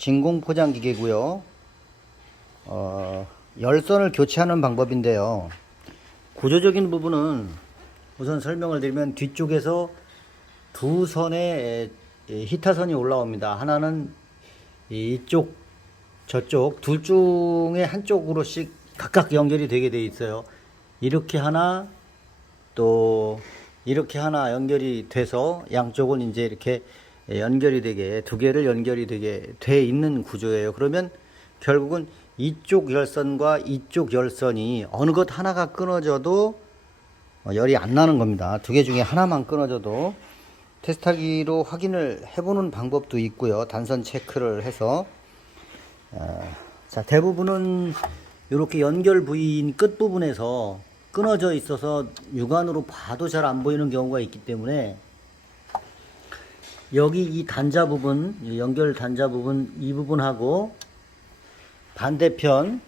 진공 포장 기계고요. 열선을 교체하는 방법인데요. 구조적인 부분은 우선 설명을 드리면 뒤쪽에서 두 선의 히타선이 올라옵니다. 하나는 이쪽 저쪽 둘 중에 한쪽으로씩 각각 연결이 되게 돼 있어요. 이렇게 하나 또 이렇게 하나 연결이 돼서 양쪽은 이제 이렇게 연결이 되게 두 개를 연결이 되게 돼 있는 구조예요. 그러면 결국은 이쪽 열선과 이쪽 열선이 어느 것 하나가 끊어져도 열이 안 나는 겁니다. 두 개 중에 하나만 끊어져도 테스트하기로 확인을 해보는 방법도 있고요. 단선 체크를 해서 자, 대부분은 이렇게 연결 부위인 끝부분에서 끊어져 있어서 육안으로 봐도 잘 안 보이는 경우가 있기 때문에 여기 이 단자 부분, 연결 단자 부분, 이 부분하고 반대편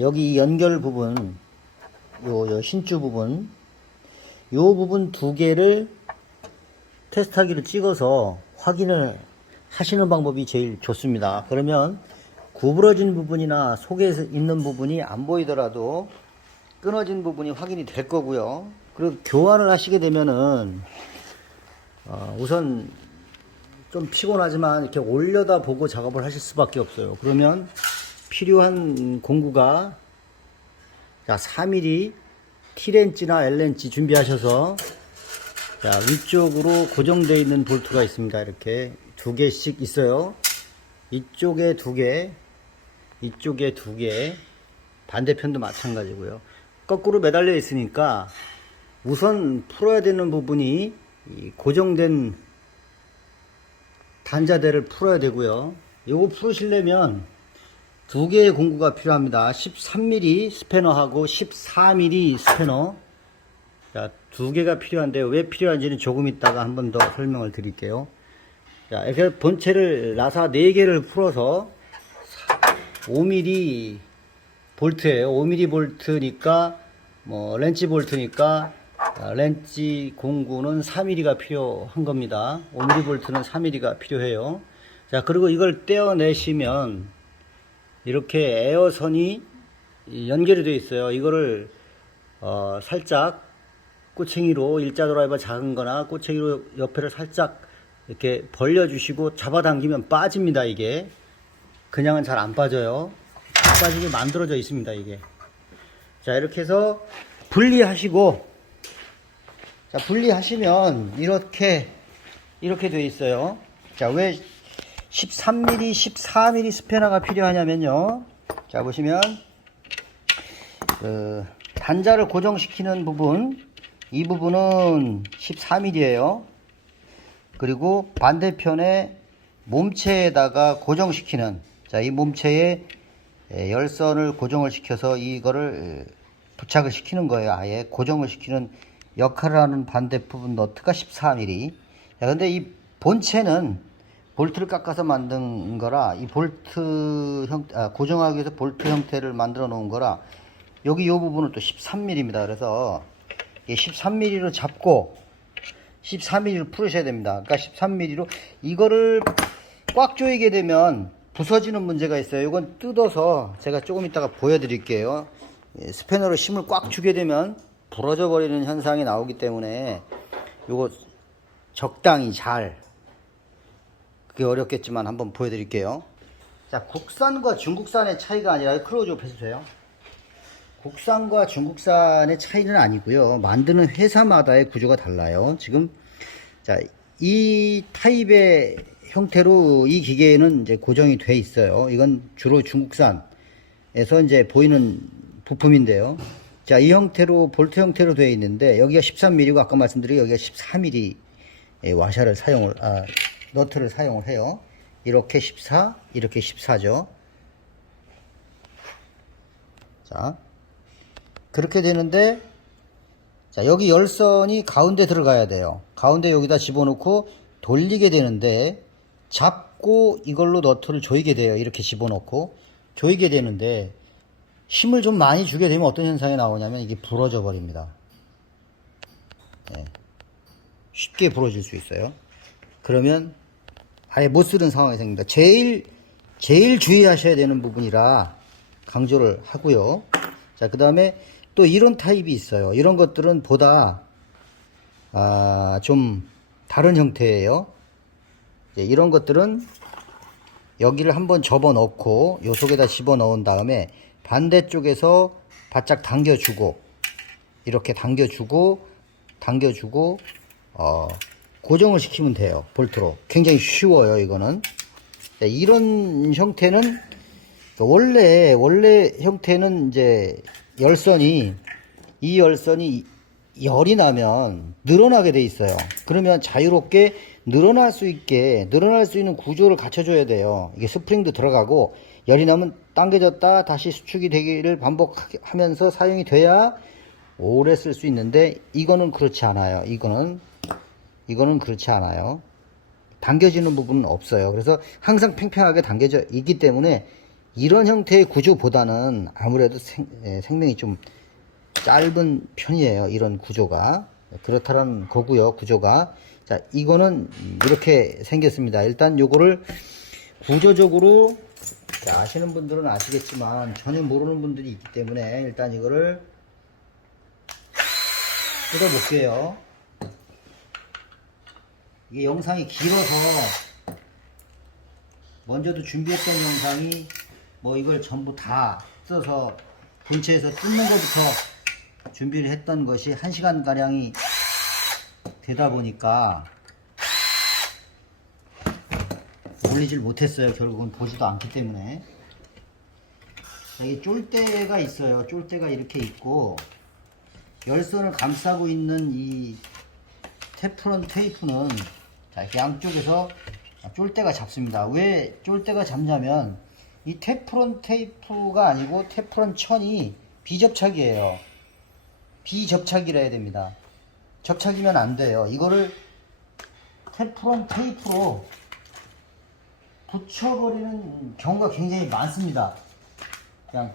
여기 연결 부분, 요 신주 부분, 요 부분 두 개를 테스트하기로 찍어서 확인을 하시는 방법이 제일 좋습니다. 그러면 구부러진 부분이나 속에 있는 부분이 안 보이더라도 끊어진 부분이 확인이 될 거고요. 그리고 교환을 하시게 되면은 우선 좀 피곤하지만 이렇게 올려다 보고 작업을 하실 수밖에 없어요. 그러면 필요한 공구가 자 4mm T렌치나 L렌치 준비하셔서 자 위쪽으로 고정되어 있는 볼트가 있습니다. 이렇게 두 개씩 있어요. 이쪽에 두 개, 이쪽에 두 개, 반대편도 마찬가지고요. 거꾸로 매달려 있으니까 우선 풀어야 되는 부분이 이 고정된 단자대를 풀어야 되고요. 요거 풀으시려면 두 개의 공구가 필요합니다. 13mm 스패너하고 14mm 스패너. 자, 두 개가 필요한데요. 왜 필요한지는 조금 있다가 한 번 더 설명을 드릴게요. 자, 이렇게 본체를 나사 4개를 풀어서 5mm 볼트예요. 5mm 볼트니까 뭐 렌치 볼트니까 렌치 공구는 4mm가 필요한 겁니다. 5mm 볼트는 4mm가 필요해요. 자, 그리고 이걸 떼어내시면 이렇게 에어선이 연결이 되어 있어요. 이거를 살짝 꼬챙이로 일자 드라이버 작은 거나 꼬챙이로 옆에를 살짝 이렇게 벌려주시고 잡아당기면 빠집니다. 이게 그냥은 잘 안 빠져요. 안 빠지게 만들어져 있습니다. 이게 자 이렇게 해서 분리하시고 자 분리하시면 이렇게 되어 있어요. 자 왜 13mm 14mm 스패너가 필요하냐면요. 자 보시면 단자를 고정시키는 부분 이 부분은 14mm예요. 그리고 반대편에 몸체에다가 고정시키는 자 이 몸체에 열선을 고정을 시켜서 이거를 부착을 시키는 거예요. 아예 고정을 시키는 역할을 하는 반대부분 너트가 14mm. 자 근데 이 본체는 볼트를 깎아서 만든 거라 이 볼트 고정하기 위해서 볼트 형태를 만들어 놓은 거라 여기 이 부분은 또 13mm입니다. 그래서 13mm로 잡고 14mm로 풀으셔야 됩니다. 그러니까 13mm로 이거를 꽉 조이게 되면 부서지는 문제가 있어요. 이건 뜯어서 제가 조금 이따가 보여드릴게요. 스패너로 힘을 꽉 주게 되면 부러져 버리는 현상이 나오기 때문에 이거 적당히 잘 그게 어렵겠지만 한번 보여드릴게요. 자, 국산과 중국산의 차이가 아니라 클로즈 업 해주세요. 국산과 중국산의 차이는 아니고요. 만드는 회사마다의 구조가 달라요. 지금 자, 이 타입의 형태로 이 기계에는 이제 고정이 돼 있어요. 이건 주로 중국산에서 이제 보이는 부품인데요. 자, 이 형태로 볼트 형태로 되어 있는데 여기가 13mm고 아까 말씀드린 여기가 14mm 와샤를 너트를 사용을 해요. 이렇게 14, 이렇게 14죠. 자, 그렇게 되는데, 자, 여기 열선이 가운데 들어가야 돼요. 가운데 여기다 집어넣고 돌리게 되는데, 잡고 이걸로 너트를 조이게 돼요. 이렇게 집어넣고, 조이게 되는데, 힘을 좀 많이 주게 되면 어떤 현상이 나오냐면, 이게 부러져 버립니다. 네. 쉽게 부러질 수 있어요. 그러면 아예 못 쓰는 상황이 생깁니다. 제일 주의하셔야 되는 부분이라 강조를 하고요. 자, 그 다음에 또 이런 타입이 있어요. 이런 것들은 보다 좀 다른 형태예요. 이런 것들은 여기를 한번 접어 넣고 요 속에다 집어 넣은 다음에 반대쪽에서 바짝 당겨주고 이렇게 당겨주고 고정을 시키면 돼요. 볼트로. 굉장히 쉬워요, 이거는. 이런 형태는 원래 형태는 이제 이 열선이 열이 나면 늘어나게 돼 있어요. 그러면 자유롭게 늘어날 수 있는 구조를 갖춰줘야 돼요. 이게 스프링도 들어가고 열이 나면 당겨졌다 다시 수축이 되기를 반복하면서 사용이 돼야 오래 쓸 수 있는데 이거는 그렇지 않아요. 이거는 그렇지 않아요. 당겨지는 부분은 없어요. 그래서 항상 팽팽하게 당겨져 있기 때문에 이런 형태의 구조보다는 아무래도 생명이 좀 짧은 편이에요. 이런 구조가. 그렇다는 거고요. 구조가. 자, 이거는 이렇게 생겼습니다. 일단 요거를 구조적으로 아시는 분들은 아시겠지만 전혀 모르는 분들이 있기 때문에 일단 이거를 뜯어 볼게요. 이게 영상이 길어서 먼저도 준비했던 영상이 뭐 이걸 전부 다 써서 본체에서 뜯는 것부터 준비를 했던 것이 1시간 가량이 되다 보니까 올리질 못했어요. 결국은 보지도 않기 때문에. 여기 쫄대가 있어요. 쫄대가 이렇게 있고 열선을 감싸고 있는 이 테프론 테이프는 자, 이렇게 양쪽에서 쫄대가 잡습니다. 왜 쫄대가 잡냐면 이 테프론 테이프가 아니고 테프론 천이 비접착이에요. 비접착이라 해야 됩니다. 접착이면 안 돼요. 이거를 테프론 테이프로 붙여버리는 경우가 굉장히 많습니다. 그냥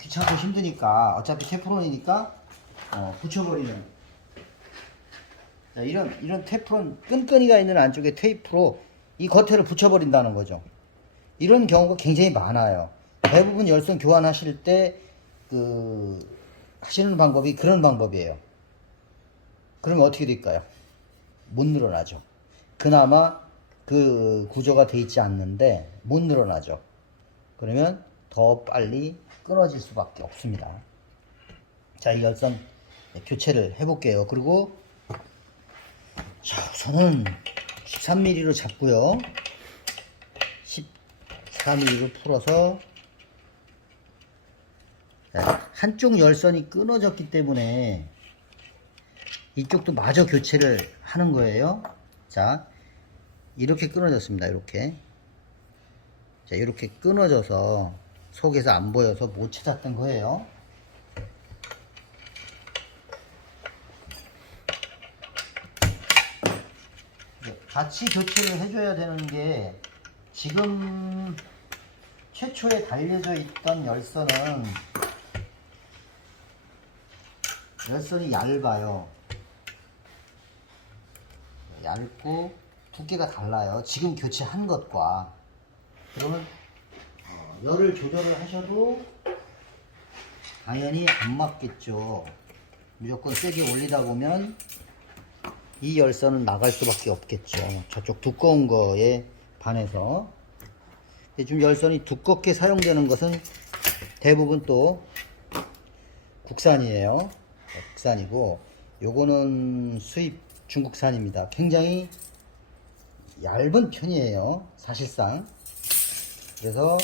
귀찮고 힘드니까 어차피 테프론이니까 붙여버리는. 자, 이런 테프론 끈끈이가 있는 안쪽에 테이프로 이 겉에를 붙여버린다는 거죠. 이런 경우가 굉장히 많아요. 대부분 열선 교환하실 때 하시는 방법이 그런 방법이에요. 그러면 어떻게 될까요? 못 늘어나죠. 그나마 그 구조가 돼 있지 않는데 못 늘어나죠. 그러면 더 빨리 끊어질 수밖에 없습니다. 자, 이 열선 교체를 해볼게요. 그리고 자, 우선은 13mm로 잡고요. 14mm로 풀어서 한쪽 열선이 끊어졌기 때문에 이쪽도 마저 교체를 하는 거예요. 자, 이렇게 끊어졌습니다. 이렇게. 자, 이렇게 끊어져서 속에서 안 보여서 못 찾았던 거예요. 같이 교체를 해줘야 되는 게 지금 최초에 달려져 있던 열선이 얇아요. 얇고 두께가 달라요. 지금 교체한 것과. 그러면 열을 조절을 하셔도 당연히 안 맞겠죠. 무조건 세게 올리다 보면 이 열선은 나갈 수밖에 없겠죠. 저쪽 두꺼운 거에 반해서. 요즘 열선이 두껍게 사용되는 것은 대부분 또 국산이에요. 국산이고 요거는 수입 중국산입니다. 굉장히 얇은 편이에요. 사실상. 그래서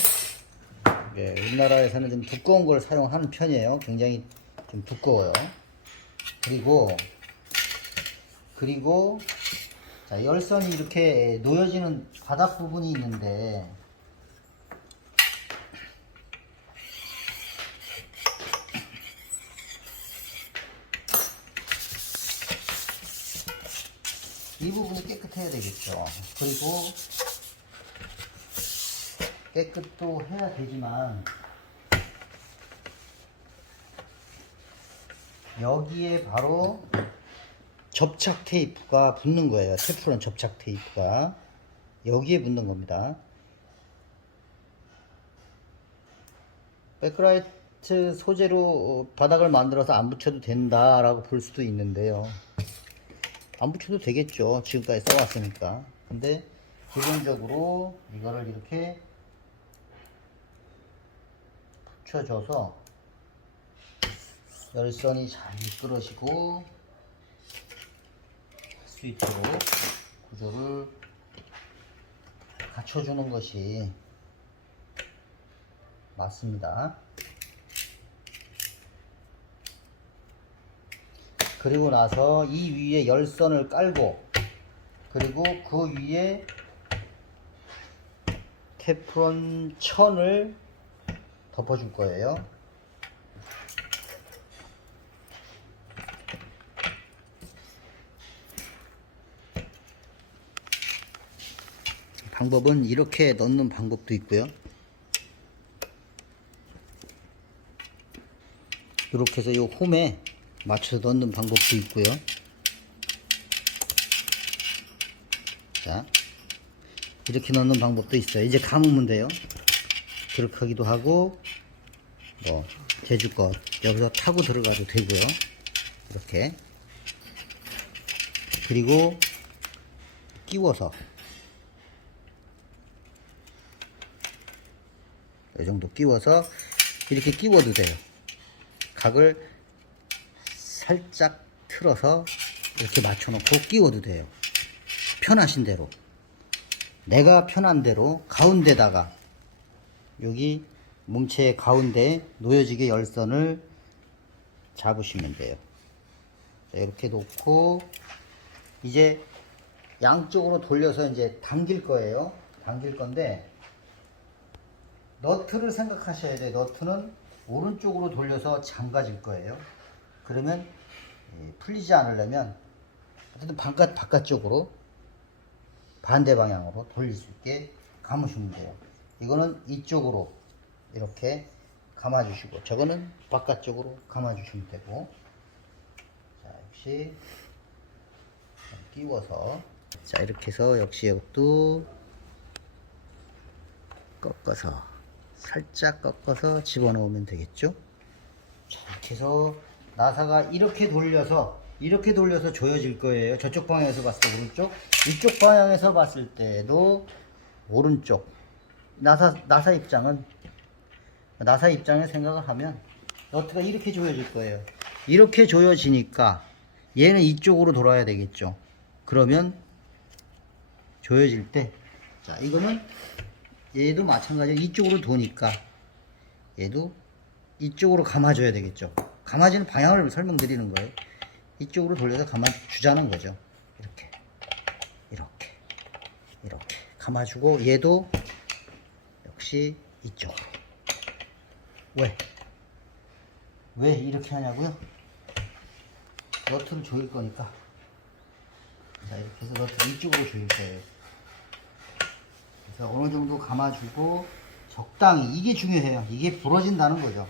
우리나라에서는 좀 두꺼운 걸 사용하는 편이에요. 굉장히 좀 두꺼워요. 그리고 자, 열선이 이렇게 놓여지는 바닥 부분이 있는데 이 부분이 깨끗해야 되겠죠. 그리고 깨끗도 해야 되지만 여기에 바로 접착 테이프가 붙는 거예요. 테프론 접착 테이프가 여기에 붙는 겁니다. 백라이트 소재로 바닥을 만들어서 안 붙여도 된다라고 볼 수도 있는데요. 안 붙여도 되겠죠. 지금까지 써왔으니까. 근데 기본적으로 이거를 이렇게 붙여줘서 열선이 잘 미끄러지고 할 수 있도록 구조를 갖춰주는 것이 맞습니다. 그리고 나서 이 위에 열선을 깔고, 그리고 그 위에 테프론 천을 덮어줄 거예요. 방법은 이렇게 넣는 방법도 있고요. 이렇게 해서 이 홈에 맞춰서 넣는 방법도 있고요. 자, 이렇게 넣는 방법도 있어요. 이제 감으면 돼요. 그렇게 하기도 하고, 뭐 제주껏 여기서 타고 들어가도 되고요. 이렇게. 그리고 끼워서 이 정도 끼워서 이렇게 끼워도 돼요. 각을 살짝 틀어서 이렇게 맞춰놓고 끼워도 돼요. 편하신 대로, 내가 편한 대로 가운데다가, 여기 몸체 가운데 놓여지게 열선을 잡으시면 돼요. 자, 이렇게 놓고 이제 양쪽으로 돌려서 이제 당길 거예요. 당길 건데 너트를 생각하셔야 돼요. 너트는 오른쪽으로 돌려서 잠가질 거예요. 그러면 풀리지 않으려면 어쨌든 바깥쪽으로 반대 방향으로 돌릴 수 있게 감으시면 돼요. 이거는 이쪽으로 이렇게 감아주시고, 저거는 바깥쪽으로 감아주시면 되고. 자, 역시 끼워서, 자, 이렇게 해서 역시 이것도 꺾어서, 살짝 꺾어서 집어넣으면 되겠죠. 자, 이렇게 해서 나사가 이렇게 돌려서 조여질 거예요. 저쪽 방향에서 봤을 때 오른쪽, 이쪽 방향에서 봤을 때도 오른쪽. 나사 입장에 생각을 하면 너트가 이렇게 조여질 거예요. 이렇게 조여지니까 얘는 이쪽으로 돌아야 되겠죠. 그러면 조여질 때, 자, 이거는 얘도 마찬가지로 이쪽으로 도니까 얘도 이쪽으로 감아줘야 되겠죠. 감아지는 방향을 설명드리는 거예요. 이쪽으로 돌려서 감아주자는 거죠. 이렇게 감아주고, 얘도 역시 이쪽으로. 왜 이렇게 하냐고요? 너트를 조일 거니까. 자, 이렇게 해서 너트를 이쪽으로 조일 거예요. 그래서 어느 정도 감아주고 적당히, 이게 중요해요. 이게 부러진다는 거죠.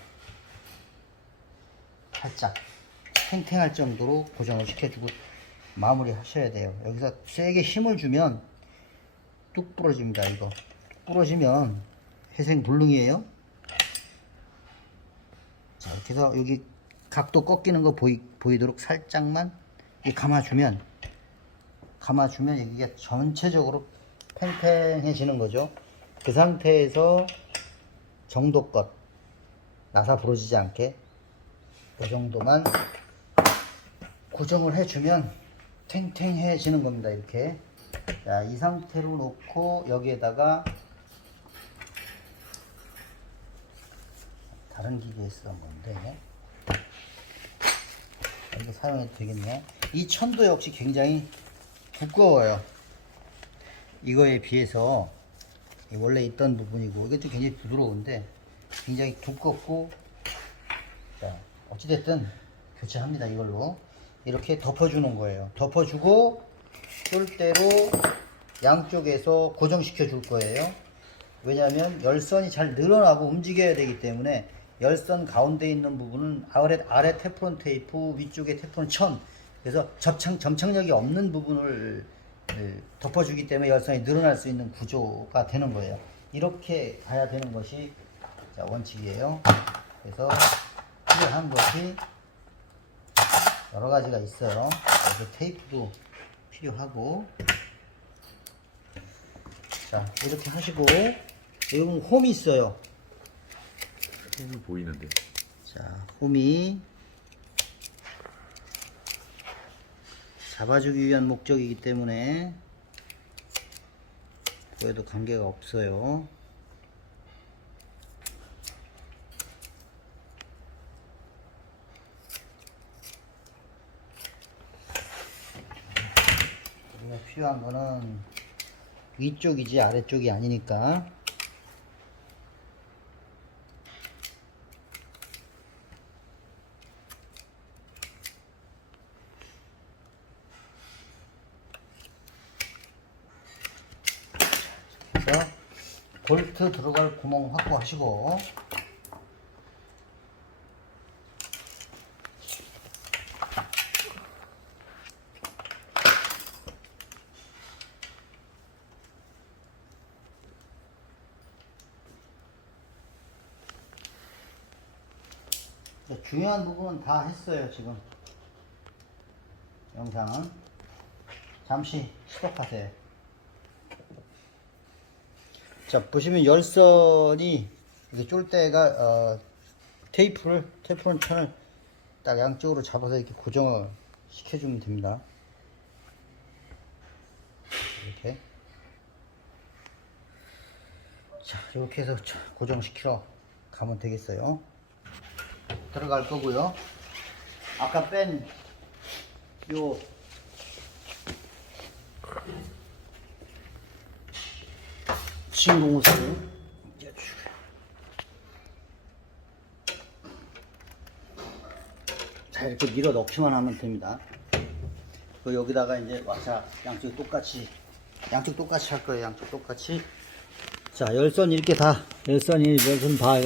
살짝 탱탱할 정도로 고정을 시켜주고 마무리 하셔야 돼요. 여기서 세게 힘을 주면 뚝 부러집니다. 이거 부러지면 회생불능이에요. 자, 이렇게 해서 여기 각도 꺾이는 거 보이도록 살짝만 감아주면 여기가 전체적으로 팽팽해지는 거죠. 그 상태에서 정도껏 나사 부러지지 않게 이 정도만 고정을 해주면 탱탱해지는 겁니다. 이렇게. 자, 이 상태로 놓고 여기에다가 다른 기계에서 뭔데 이거 사용해도 되겠네요. 이 천도 역시 굉장히 두꺼워요. 이거에 비해서 원래 있던 부분이고, 이것도 굉장히 부드러운데 굉장히 두껍고, 자, 어찌됐든 교체합니다. 이걸로 이렇게 덮어주는 거예요. 덮어주고 쫄대로 양쪽에서 고정시켜 줄 거예요. 왜냐하면 열선이 잘 늘어나고 움직여야 되기 때문에 열선 가운데 있는 부분은 아래 테프론 테이프, 위쪽에 테프론 천, 그래서 점착력이 없는 부분을 덮어주기 때문에 열선이 늘어날 수 있는 구조가 되는 거예요. 이렇게 가야 되는 것이 원칙이에요. 그래서 필요한 것이 여러 가지가 있어요. 그래서 테이프도 필요하고, 자 이렇게 하시고, 여기 보면 홈이 있어요. 홈이 보이는데. 자, 홈이 잡아주기 위한 목적이기 때문에 그에도 관계가 없어요. 우리가 필요한 거는 위쪽이지 아래쪽이 아니니까. 그래서 볼트 들어갈 구멍 확보하시고, 중요한 부분은 다 했어요. 지금 영상은 잠시 스톱하세요. 자, 보시면 열선이 이렇게 쫄 때가 테이프는 천을 딱 양쪽으로 잡아서 이렇게 고정을 시켜주면 됩니다. 이렇게. 자, 이렇게 해서 고정시키러 가면 되겠어요. 들어갈 거고요. 아까 뺀 요 진공호스를 이제 자, 이렇게 밀어 넣기만 하면 됩니다. 그 여기다가 이제 와사 양쪽 똑같이 할 거예요. 양쪽 똑같이. 자, 열선 이렇게 다 열선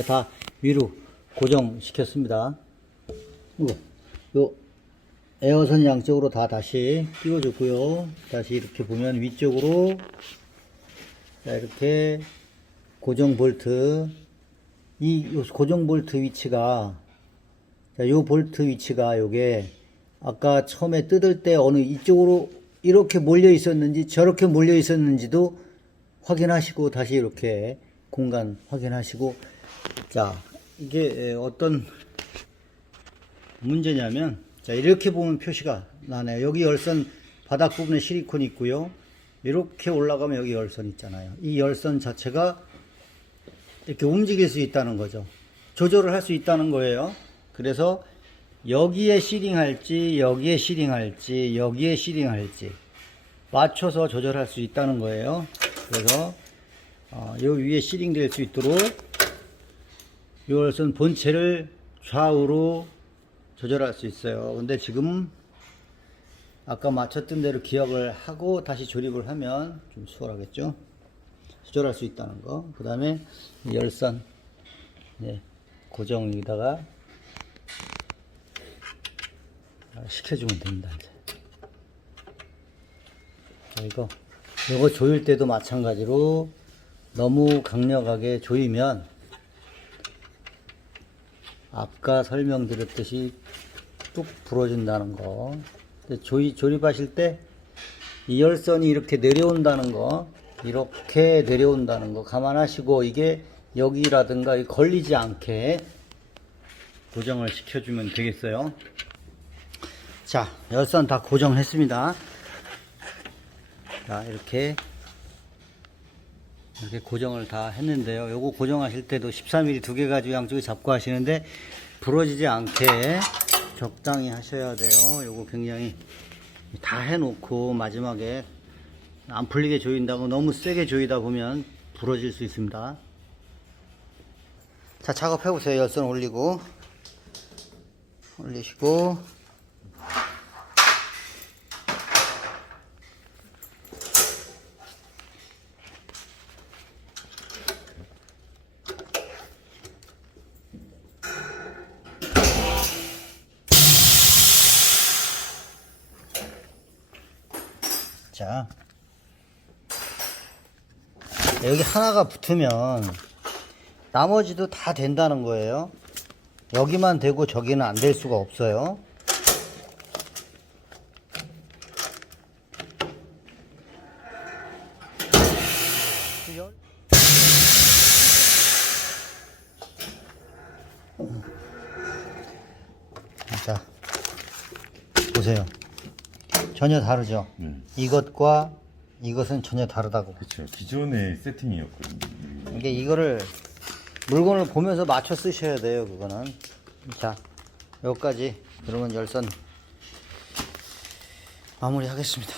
다 위로 고정시켰습니다. 요 에어선 양쪽으로 다 다시 끼워줬고요. 다시 이렇게 보면 위쪽으로, 자, 이렇게 고정 볼트, 요 고정 볼트 위치가, 자, 요 볼트 위치가 요게 아까 처음에 뜯을 때 어느 이쪽으로 이렇게 몰려 있었는지 저렇게 몰려 있었는지도 확인하시고, 다시 이렇게 공간 확인하시고. 자, 이게 어떤 문제냐면, 자, 이렇게 보면 표시가 나네요. 여기 열선 바닥 부분에 실리콘이 있고요. 이렇게 올라가면 여기 열선 있잖아요. 이 열선 자체가 이렇게 움직일 수 있다는 거죠. 조절을 할 수 있다는 거예요. 그래서 여기에 시링할지 여기에 시링할지 여기에 시링할지 맞춰서 조절할 수 있다는 거예요. 그래서 요 위에 시링될 수 있도록 요 열선 본체를 좌우로 조절할 수 있어요. 근데 지금 아까 맞췄던 대로 기억을 하고 다시 조립을 하면 좀 수월하겠죠. 조절할 수 있다는 거. 그 다음에 열선 고정에다가 시켜주면 됩니다. 이제 이거 조일 때도 마찬가지로 너무 강력하게 조이면 아까 설명드렸듯이 뚝 부러진다는 거. 조립하실 때 이 열선이 이렇게 내려온다는 거, 이렇게 내려온다는 거 감안하시고, 이게 여기라든가 걸리지 않게 고정을 시켜주면 되겠어요. 자, 열선 다 고정했습니다. 자, 이렇게 고정을 다 했는데요. 요거 고정하실 때도 13mm 두 개 가지고 양쪽에 잡고 하시는데 부러지지 않게 적당히 하셔야 돼요. 요거 굉장히 다 해놓고 마지막에 안 풀리게 조인다고 너무 세게 조이다 보면 부러질 수 있습니다. 자, 작업해 보세요. 열선 올리시고 자, 여기 하나가 붙으면 나머지도 다 된다는 거예요. 여기만 되고 저기는 안 될 수가 없어요. 자, 보세요. 전혀 다르죠? 이것과 이것은 전혀 다르다고. 그렇죠. 기존의 세팅이었거든요. 이게 이거를 물건을 보면서 맞춰 쓰셔야 돼요. 그거는. 자, 여기까지. 그러면 열선 마무리 하겠습니다.